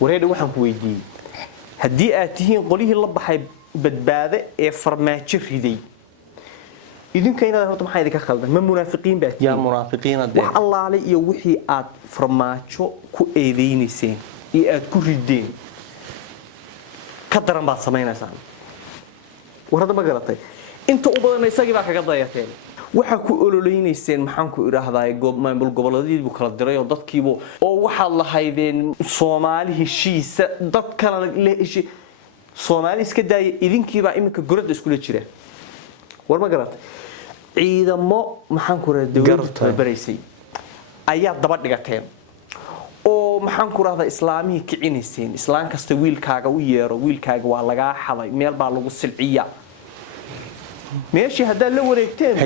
wareed waxaan ku weydiiyay haddii aad tihiin qolihii la baxay badbaade ee farmaajo riday idinka inaad horta maxay idinka khaldan ma munaafiqiin baa yaa munaafiqiina wax allaale iyo wixii aad farmaajo ku eedeynayeen iyo aad ku rideen ka daran baad sameynaysaa warada ma garatay inta u badan isagii baa kaga dayateen waxa ku ololeeynayseen maxaan ku iraahdaa maamul goboleedyadii buu kala diray oo dadkiiba oo waxa la haydeen Soomaali heshiisa dad kala la heshiis Soomaali iska daayay idinkiiba iminka gorada isku la jira war ma garatay ciidamo maxaan ku iraahdaa dawladda tababareysay ayaa daba dhigateen oo maxaan ku iraahdaa islaamihii kicinayseen islaam kasta wiilkaaga u yeero wiilkaaga waa laga xaday meel baa lagu silciya meeshii hadaa la wareegteen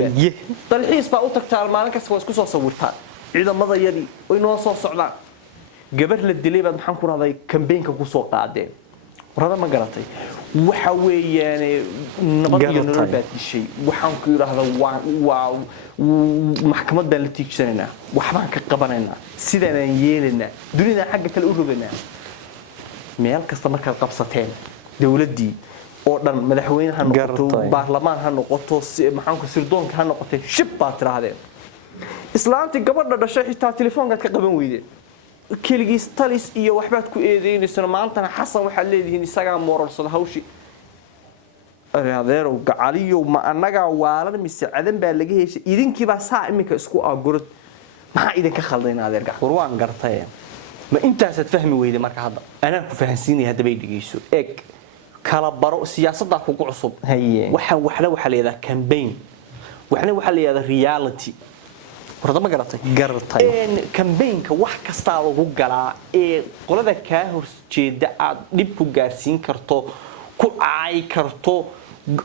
dalxiis baa u tagtaa maalin kasta waa isku soo sawirtaa ciidamada yadii way noo soo socdaan gabar la dilay baad maxaan ku raahday campaign-ka ku soo qaadeen warada ma garatay waxa weeyaan nabad iyo nolol baad dishay waxaan ku yiraahdaa waa maxkamad baan la tiigsanayna waxbaan ka qabanaynaa sidaan aan yeelanaa dunida xagga kale u roganaa meel kasta markaad qabsateen dawladdii oo dhan madaxweynaha noqoto baarlamaan ha noqoto maxaan ku sirdoonka ha noqotay shib baad tirahdeen islaanti gabadha dhashay xitaa telefoonka ka qaban weydeen keligiis talis iyo waxbaad ku eedeynaysan maantana xasan waxa leedihiin isaga mooralsada hawshi adeerow gacaliyo ma anaga waalan mise cadan baa laga heshay idinkii baa saa imika isku agurad maxaa idinka khaldayna adeer gax waan gartay ma intaasaad fahmi weyday marka hadda anaa ku fahansiinaya hadda bay dhigeyso eeg kala baro siyaasadda ku cusub waxa leedahay campaign waxa leedahay reality warda ma garatay campaign-ka wax kasta lagu galaa ee qolada ka horjeeda aad dib ku gaarsiin karto ku caay karto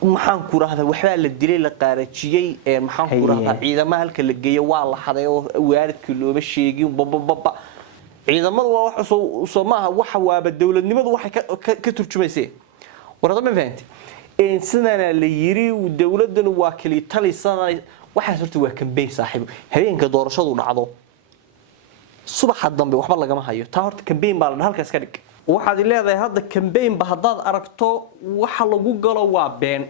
maxaan ku raahdaa waxba la dilay la qaarajiyay ee maxaan ku raahdaa ciidamada halka la geeyo waa la xaday oo waaridkii looba sheegin bababa ciidamadu waa wax soo maaha waxa waaba dawladnimadu waxay ka turjumaysay warada ma fahanti sidana la yiri dawladdan waa kali talisana waxa horta waa campaign saaxiib habeenka doorashadu dhacdo subaxa dambe waxba lagama hayo taa horta campaign baa la halkaas ka dhig waxaad leedahay hadda campaign ba hadaad aragto waxa lagu galo waa been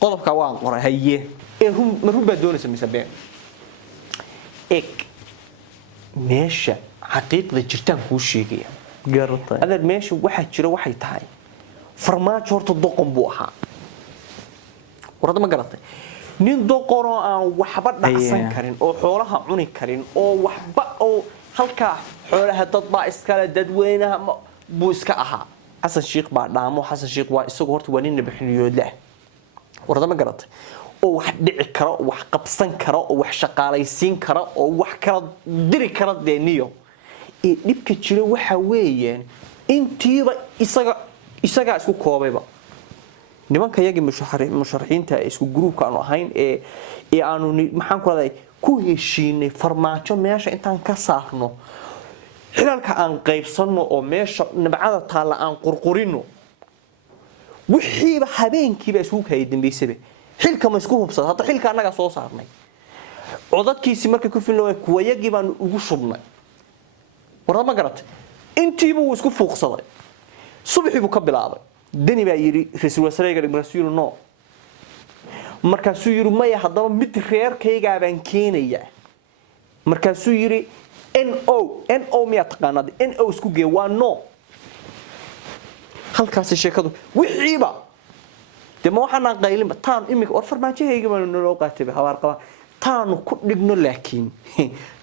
qodobka waan qoray haye marhuba doonaysa mise been ek meesha xaqiiqda jirtaan ku sheegaya gartay adeer meesha waxa jira waxay tahay farmaajo horta doqon buu ahaa warada ma garatay nin doqon oo aan waxba dhacsan karin oo xoolaha cuni karin oo waxba oo halka xoolaha dad baa iskala dadweynaha buu iska ahaa xasan sheekh baa dhaamo xasan sheekh waa isagoo horta waa nin bixiniyood leh warada ma garatay oo wax dhici karo wax qabsan karo oo wax shaqaalaysiin karo oo wax kala diri kara deeniyo ee dhibka jira waxa weeyeen intiiba isaga isku koobayba nimanka yagi musharaxiinta isku groupka aanu ahayn ee aanu maxaan ku raday ku heshiinay farmaajo meesha intaan ka saarno xilaalka aan qaybsano oo meesha nabcada taala aan qurqurino wixiiba habeenkiiba isku kay dambeysay xilka ma isku hubsad hadda xilka anaga soo saarnay codadkiisi markay ku filnaa kuwa yagi baan ugu shubnay warama ma garatay intiiba uu isku fuuqsaday subaxii buu ka bilaabay dani baa yiri rasuul wasareeyga Brazil no markaasuu yiri maya hadaba mid reerkayga baan keenaya markaasuu yiri no miya taqaanad no isku gee waa no halkaas sheekadu wixiiba dema waxaan qaylin taan imika war farmaajahayga ma noo qaatay hawaar qaba taanu ku dhigno laakiin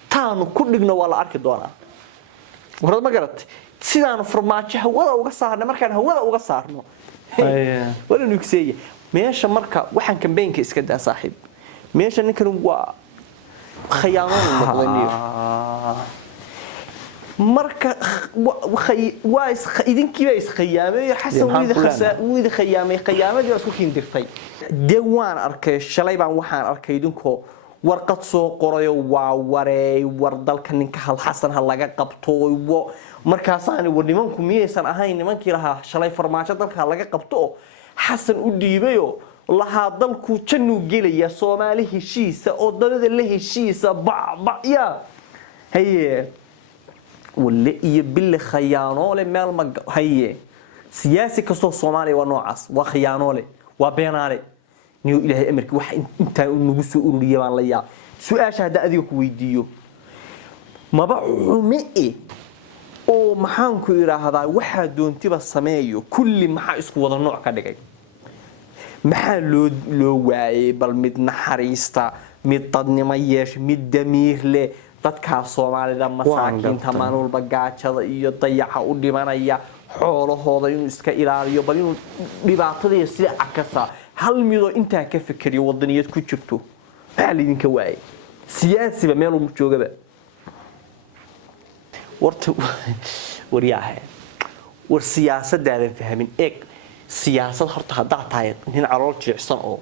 taanu ku dhigno wala arki doonaa warad ma garatay sidaan farmaajo hawada uga saarnay markaan hawada uga saarno wala nuugseeyay meesha marka waxaan campaign-ka iska daa saaxiib meesha ninkan waa khiyaano noqday marka waa idinkiiba is khiyaamay xasan wiid khiyaamadii isku kindirtay deewaan arkay shalay baan waxaan arkay idinkoo warqad soo qorayo waa wareey war dalka ninka hal xasan ha laga qabto markaasaan war nimanku miyaysan ahayn nimankii lahaa shalay farmaajo dalka laga qabto xasan u dhiibayo lahaa dalku jannu gelaya Soomaali heshiisa oo dalada la heshiisa ya haye واللي يبل خيانه له مال ما هي سياسي كستو Soomaaliya waa noocaas waa khiyaano leh waa beenaale niyo ilaahay amarkii wax inta nagu soo ururiyay baan la yaa su'aasha hada adiga ku weydiiyo maba xumee oo maxaan ku iraahdaa waxa doontiba sameeyo kulli maxaa isku wada nooc ka dhigay maxaa loo waayay bal mid naxariista mid dadnimo yeesh mid damiir leh dadka Soomaalida masaakiinta maanul bagaajada iyo dayaca u dhimanaya xoolahooda inuu iska ilaaliyo bal inuu dhibaatada sida akasa hal mido inta ka fikiriyo wadaniyad ku jirto maxaa lidinka waayay siyaasiba meel uu joogaba warta wariyaahay war siyaasadda fahmin eeg siyaasad horta hadaa tahay nin calool jiicsan oo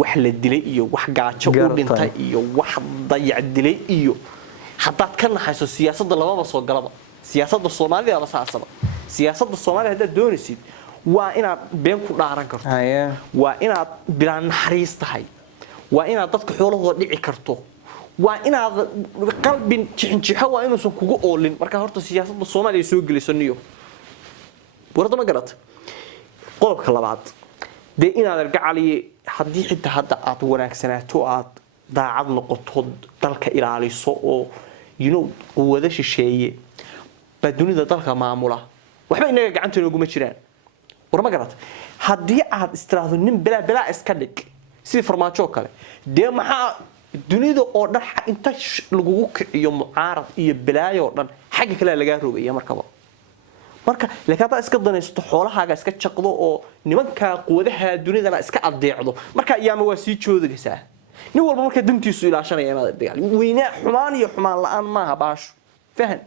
wax la dilay iyo wax gaajo u dhintay iyo wax dayac dilay iyo hadaa ka naxayso siyaasadda lababa soo galaba siyaasadda Soomaaliya la saasaba siyaasadda Soomaaliya hadaa doonaysid waa inaad been ku dhaaran karto waa inaad bilaan naxariis tahay waa inaad dadka xoolahooda dhici karto waa inaad qalbin jixinjixo waa inuusan kugu oolin marka horta siyaasadda Soomaaliya soo galisaniyo warada ma garata qodobka labaad de inaad argacaliye hadii xitaa hadda aad wanaagsanaato aad daacad noqoto dalka ilaaliso oo quwada shisheeye badunida dalka maamula waxba inaga gacanteena ugu ma jiraan war ma garata hadii aad istiraado nin bilaa iska dhig si farmaajo kale de maxaa dunida oo dhan inta lagu kiciyo mucaarad iyo bilaayo dhan xagga kale laga roogaya marka laakiin iska danaysto xoolahaaga iska jaqdo oo nimanka quwadaha dunidana iska adeecdo marka ayaama waa sii joodagaysaa nin walba marka dantiisu ilaashanaya inaad dagaal weyna xumaan iyo xumaan la'aan maaha baasho fahan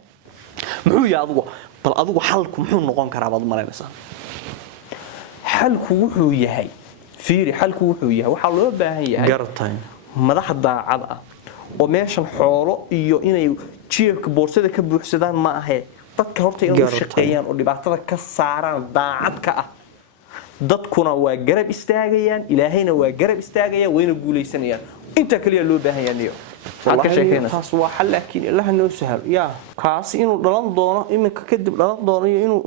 muxuu yahay adigu bal adigu xalku muxuu noqon karaa baad mareynaysaa xalku wuxuu yahay fiiri xalku wuxuu yahay waxa loo baahan yahay gartay madax daacad ah oo meeshan xoolo iyo inay jiirka boorsada ka buuxsadaan ma ahe dadka horta inay shaqeeyaan oo dhibaatada ka saaraan daacad ka ah dadkuna waa garab istaagayaan ilaahayna waa garab istaagayaan wayna guuleysanayaan inta kaliya loo baahan yahay halka sheekayna taas waa xal laakiin ilaaha noo sahal yaa kaas inuu dhalan doono iminka kadib dhalan doono inuu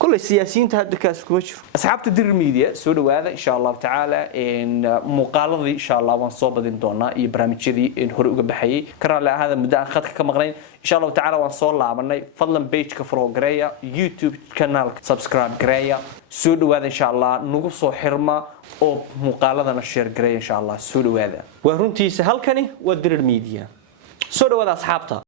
كل السياسيين تهدد كاسكومشر أصحاب تدير الميديا سودوا هذا إن شاء الله تعالى إن مقالة إن شاء الله ونصوب ذي دونا يبرامج ذي إن هرؤ بحيي كرر له هذا مدة خدك كمغرين إن شاء الله تعالى ونصور له عملنا فضلا بيج كفرو قرية يوتيوب كانال سبسكرايب قرية سودوا هذا إن شاء الله نقصو حرمة أو مقالة نشر قرية إن شاء الله سودوا هذا وهرنتي سهل كني ودير الميديا سودوا هذا أصحابته